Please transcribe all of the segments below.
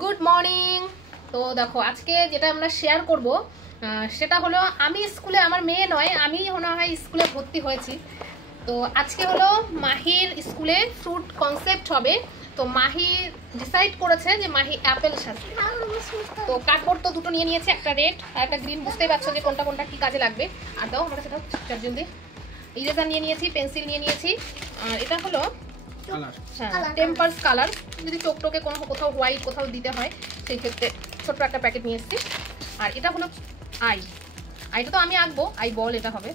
Good morning. তো দেখো আজকে যেটা আমরা শেয়ার করব সেটা হলো আমি স্কুলে, আমার মেয়ে নয়, আমি মনে হয় স্কুলে ভর্তি হয়েছি। তো আজকে হলো মাহির স্কুলে ফ্রুট কনসেপ্ট হবে। তো মাহি ডিসাইড করেছে যে মাহি অ্যাপেল সাজবে। তো কার্ডবোর্ড তো দুটো নিয়ে নিয়েছে, একটা রেড আর একটা গ্রিন। বুঝতেই পারছো যে কোনটা কোনটা কি কাজে লাগবে। আর দাও আমার সেটা জলদি। ইরেজার নিয়ে নিয়েছি, পেন্সিল নিয়ে নিয়েছি। আর এটা হলো টেম্পারস কালার, যদি চোখ টোকে কোথাও হোয়াইট কোথাও দিতে হয় সেই ক্ষেত্রে ছোট্ট একটা প্যাকেট নিয়ে এসেছি। আর এটা হলো আইটা তো আমি আঁকবো, আই বল এটা হবে।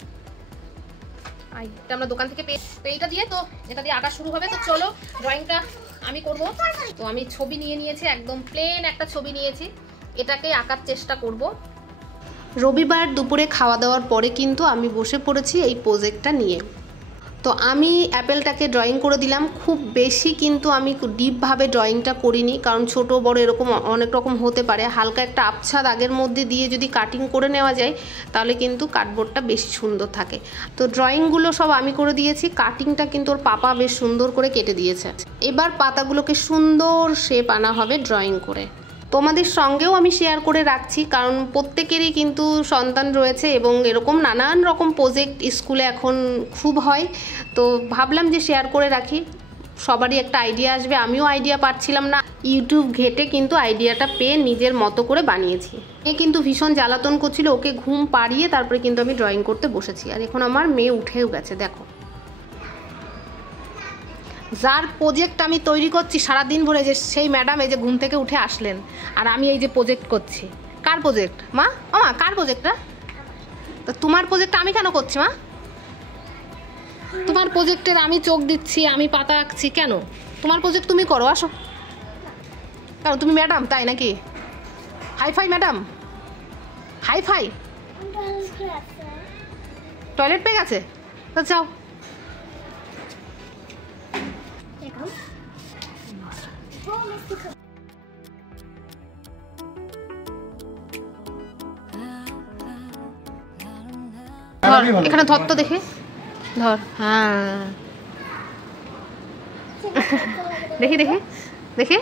আইটা আমরা দোকান থেকে পেয়ে, তো এইটা দিয়ে আঁকা শুরু হবে। তো চলো ড্রয়িংটা আমি করব। তো আমি ছবি নিয়ে নিয়েছি, একদম প্লেন একটা ছবি নিয়েছি, এটাকে আঁকার চেষ্টা করব। রবিবার দুপুরে খাওয়া দাওয়ার পরে কিন্তু আমি বসে পড়েছি এই প্রজেক্টটা নিয়ে। তো আমি অ্যাপেলটাকে ড্রয়িং করে দিলাম। খুব বেশি কিন্তু আমি ডিপভাবে ড্রয়িংটা করিনি, কারণ ছোট বড় এরকম অনেক রকম হতে পারে। হালকা একটা আবছা দাগের মধ্যে দিয়ে যদি কাটিং করে নেওয়া যায় তাহলে কিন্তু কার্ডবোর্ডটা বেশি সুন্দর থাকে। তো ড্রয়িংগুলো সব আমি করে দিয়েছি, কাটিংটা কিন্তু ওর পাপা বেশ সুন্দর করে কেটে দিয়েছে। এবার পাতাগুলোকে সুন্দর শেপ আনা হবে ড্রয়িং করে। তোমাদের সঙ্গেও আমি শেয়ার করে রাখছি, কারণ প্রত্যেকেরই কিন্তু সন্তান রয়েছে এবং এরকম নানান রকম প্রজেক্ট স্কুলে এখন খুব হয়। তো ভাবলাম যে শেয়ার করে রাখি, সবারই একটা আইডিয়া আসবে। আমিও আইডিয়া পাচ্ছিলাম না, ইউটিউব ঘেটে কিন্তু আইডিয়াটা পেয়ে নিজের মতো করে বানিয়েছি। মেয়ে কিন্তু ভীষণ জ্বালাতন করছিল, ওকে ঘুম পাড়িয়ে তারপরে কিন্তু আমি ড্রয়িং করতে বসেছি। আর এখন আমার মেয়ে উঠেও গেছে। দেখো, যার প্রজেক্ট আমি তৈরি করছি সারাদিন ভরে, যে সেই ম্যাডাম এই যে ঘুম থেকে উঠে আসলেন, আর আমি এই যে প্রজেক্ট করছি। কার প্রজেক্ট মা? ও মা, কার প্রজেক্টটা? তো তোমার প্রজেক্টটা আমি কেন করছি মা? তোমার প্রজেক্টের আমি চোখ দিচ্ছি, আমি পাতা আঁকছি, কেন? তোমার প্রজেক্ট তুমি করো, আসো। কারণ তুমি ম্যাডাম তাই নাকি? Hi fi madam, hi fi. টয়লেট পেয়ে গেছে, তো যাও। এখানে ধর তো দেখে, ধর। হ্যাঁ, দেখি দেখি দেখি,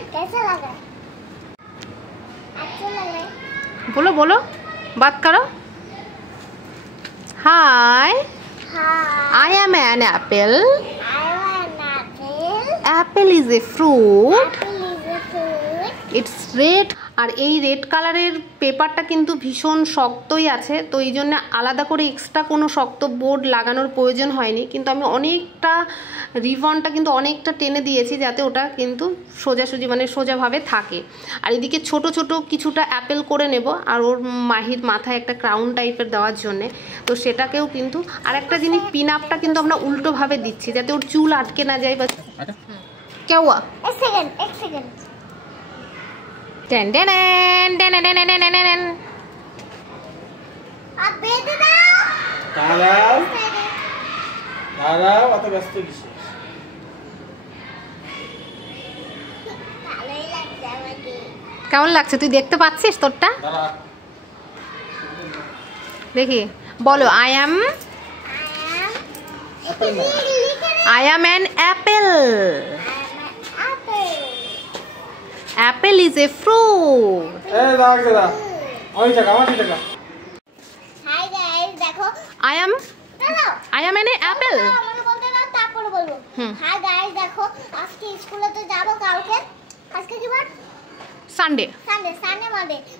बोलो बोलो, बात करो। हाय, I am an apple. Apple is a fruit. It's red. আর এই রেড কালারের পেপারটা কিন্তু ভীষণ শক্তই আছে, তো এই জন্য আলাদা করে এক্সট্রা কোনো শক্ত বোর্ড লাগানোর প্রয়োজন হয়নি। কিন্তু আমি অনেকটা রিবনটা কিন্তু অনেকটা টেনে দিয়েছি যাতে ওটা কিন্তু সোজাসুজি মানে সোজাভাবে থাকে। আর এদিকে ছোট ছোট কিছুটা অ্যাপেল করে নেব, আর ওর মাহির মাথায় একটা ক্রাউন টাইপের দেওয়ার জন্যে। তো সেটাকেও কিন্তু আর একটা জিনিস, পিন আপটা কিন্তু আমরা উল্টোভাবে দিচ্ছি যাতে ওর চুল আটকে না যায়। বা কেউ এক second ten ten ten ten ten ten ten. আবে দাও দাঁড়াও, অত ব্যস্ত কিসে? কেমন লাগছে তুই দেখতে পাচ্ছিস তোরটা? দেখি বলো, I am an Apple. Apple is a fruit. এই দাগ দে, ওই জায়গা আমার জায়গা। হাই গাইস, দেখো I am an apple. আমরা বলতে না, তারপরে বলবো। হাই গাইস, দেখো আজকে স্কুলে তো যাব, কালকে আজকে কি বার? সানডে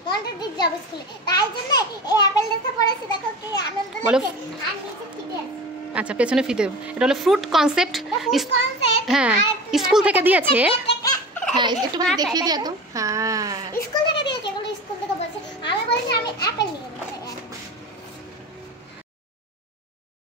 মনটা দিক যাব স্কুলে, তাই জন্য এই অ্যাপেল দেখতে পড়েছে। দেখো কি আনন্দ লাগছে। আর নিচে ফিতে আছে। আচ্ছা, পেছনে ফিতে। এটা হলো ফ্রুট কনসেপ্ট। হ্যাঁ, স্কুল থেকে দিয়েছে। হ্যাঁ, একটু দেখিয়ে দিই একদম। হ্যাঁ, স্কুল থেকে দিয়েছে, এগুলো স্কুল থেকে বলছে। আমি বলছি আমি অ্যাপেল নিয়ে